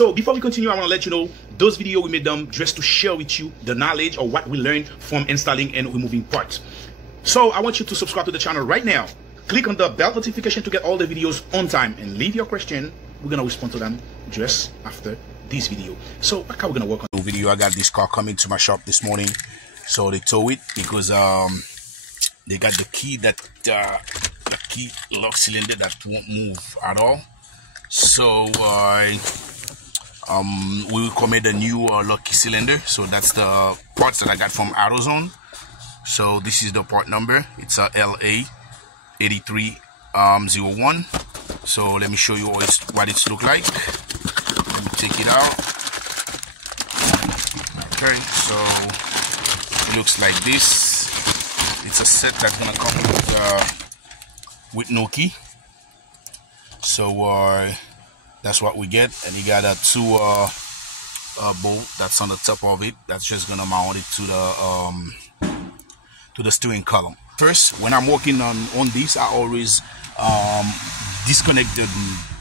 So before we continue, I want to let you know those videos we made them just to share with you the knowledge or what we learned from installing and removing parts. So I want you to subscribe to the channel right now. Click on the bell notification to get all the videos on time and leave your question. We're gonna respond to them just after this video. So how we're gonna work on the video. I got this car coming to my shop this morning, so they tow it because they got the key that the key lock cylinder that won't move at all. So we recommend a new lock key cylinder. So that's the parts that I got from AutoZone. So this is the part number. It's a LA 8301. So let me show you what it's look like. Let me take it out. Okay, so it looks like this. It's a set that's gonna come with no key. So that's what we get, and you got a two bolt that's on the top of it. That's just gonna mount it to the steering column. First, when I'm working on this, I always disconnect the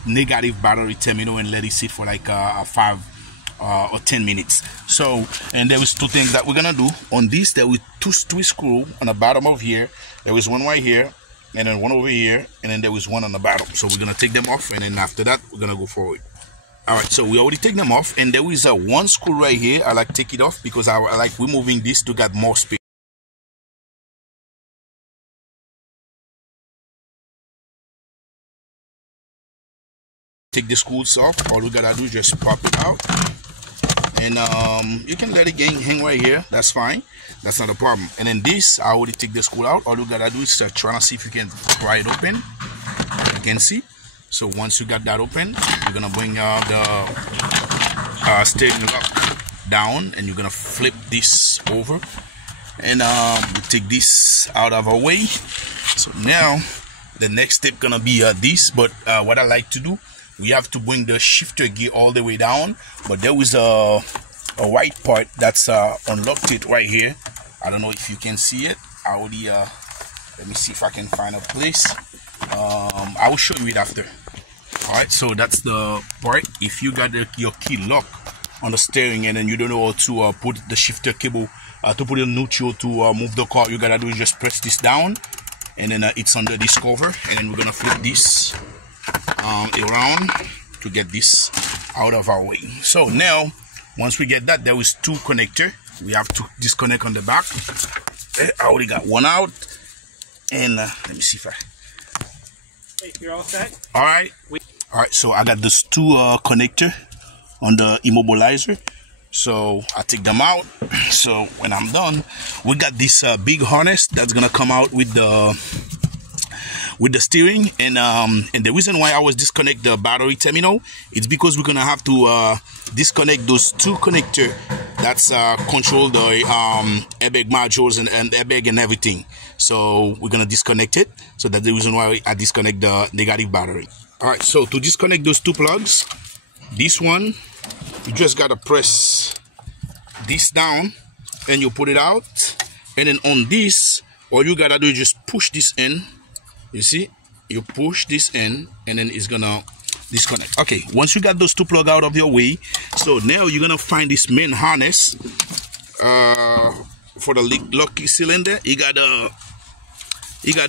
negative battery terminal and let it sit for like 5 or 10 minutes. So, and there is two things that we're gonna do on this. There is two twist screws on the bottom of here. There is one right here, and then one over here, and then there is one on the bottom. So we're gonna take them off, and then after that we're gonna go forward. All right, so we already take them off, and there is a one screw right here. I like to take it off because I like removing this to get more space. Take the screws off. All we gotta do is just pop it out, and you can let it hang right here. That's fine, that's not a problem. And then this, I already take the screw out. All you gotta do is try to see if you can pry it open. You can see. So once you got that open, you're gonna bring the steering lock down, and you're gonna flip this over, and we take this out of our way. So now the next step gonna be this, but what I like to do, we have to bring the shifter gear all the way down, but there was a white part that's unlocked it right here. I don't know if you can see it. I already let me see if I can find a place. I will show you it after. All right, so that's the part. If you got your key lock on the steering and then you don't know how to put the shifter cable to put in neutral to move the car, you gotta do is just press this down, and then it's under this cover, and then we're gonna flip this around to get this out of our way. So now once we get that, there is two connector. We have to disconnect on the back. I already got one out, and let me see if I you're all set. All right, so I got this two connector on the immobilizer, so I take them out. So when I'm done, we got this big harness that's gonna come out with the steering, and the reason why I was disconnect the battery terminal, it's because we're gonna have to disconnect those two connector that's control the airbag modules and airbag and everything. So we're gonna disconnect it. So that's the reason why I disconnect the negative battery. All right, so to disconnect those two plugs, this one, you just gotta press this down and you put it out, and then on this, all you gotta do is just push this in. You see, you push this in, and then it's gonna disconnect. Okay, once you got those two plugs out of your way, so now you're gonna find this main harness for the lock key cylinder. You got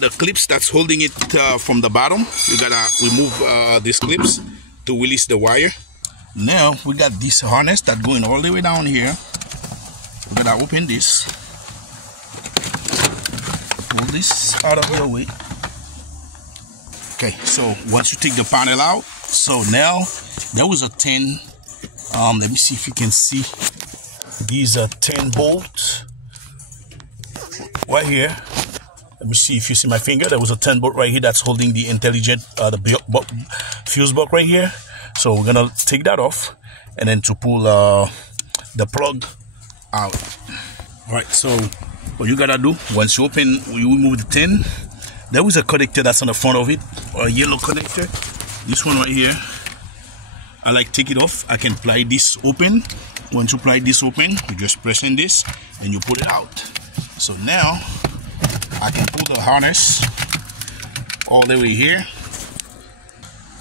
the clips that's holding it from the bottom. You gotta remove these clips to release the wire. Now we got this harness that's going all the way down here. We're gonna open this, pull this out of your way. Okay, so once you take the panel out, so now there was a 10, let me see if you can see, these are 10 bolts right here. Let me see if you see my finger. There was a 10 bolt right here that's holding the intelligent, the fuse box right here. So we're gonna take that off, and then to pull the plug out. All right, so what you gotta do, once you open, you remove the 10. There was a connector that's on the front of it, or a yellow connector. This one right here, I like take it off. I can pry this open. Once you pry this open, you just press in this and you put it out. So now I can pull the harness all the way here.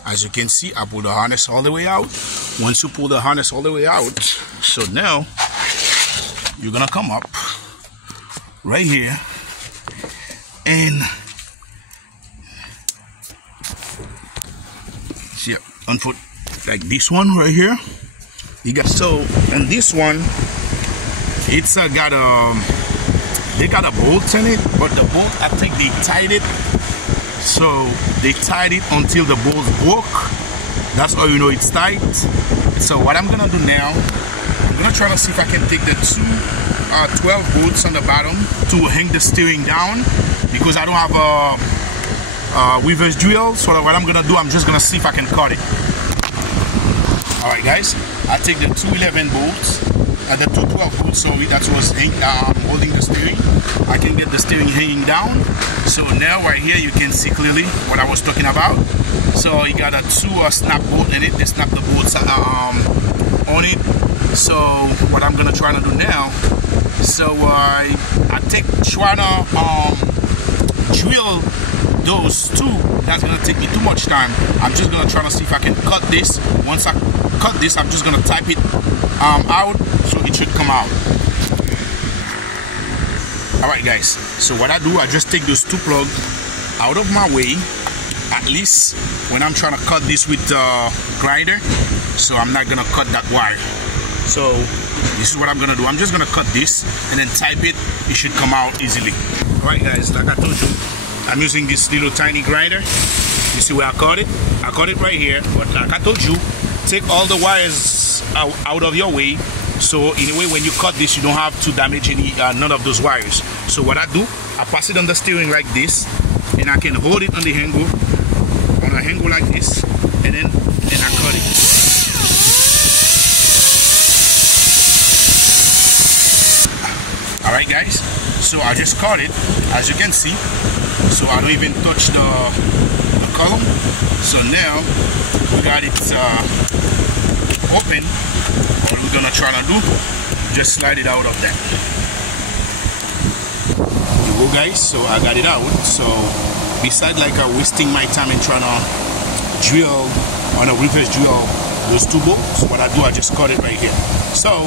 As you can see, I pull the harness all the way out. once you pull the harness all the way out, so now you're gonna come up right here and see, unfold like this one right here. You got, so, and this one, it's got they got a bolt in it, but the bolt, I think they tied it, so they tied it until the bolt broke. That's how you know it's tight. So what I'm gonna do now, I'm gonna try to see if I can take the two 12 bolts on the bottom to hang the steering down, because I don't have a reverse drill. So what I'm gonna do, I'm just gonna see if I can cut it. Alright guys, I take the 211 bolts and the 212 bolts, so that was holding the steering. I can get the steering hanging down. So now right here you can see clearly what I was talking about. So you got a two snap bolt in it. They snap the bolts on it. So what I'm gonna try to do now, so I try to drill those two. That's gonna take me too much time. I'm just gonna try to see if I can cut this. Once I cut this, I'm just gonna type it out, so it should come out. Alright guys, so what I do, I just take those two plugs out of my way, at least when I'm trying to cut this with the grinder, so I'm not gonna cut that wire. So this is what I'm gonna do. I'm just gonna cut this and then type it. It should come out easily. Alright guys, like I told you, I'm using this little tiny grinder. You see where I cut it? I cut it right here, but like I told you, take all the wires out of your way, so in a way when you cut this, you don't have to damage any none of those wires. So what I do, I pass it on the steering like this, and I can hold it on the angle, like this, and then I cut it. Alright guys, so I just cut it, as you can see, so I don't even touch the column. So now we got it open. What we're gonna try to do, just slide it out of that. There you go guys, so I got it out. So besides like wasting my time and trying to drill on a reverse drill those two bolts, what I do, I just cut it right here. So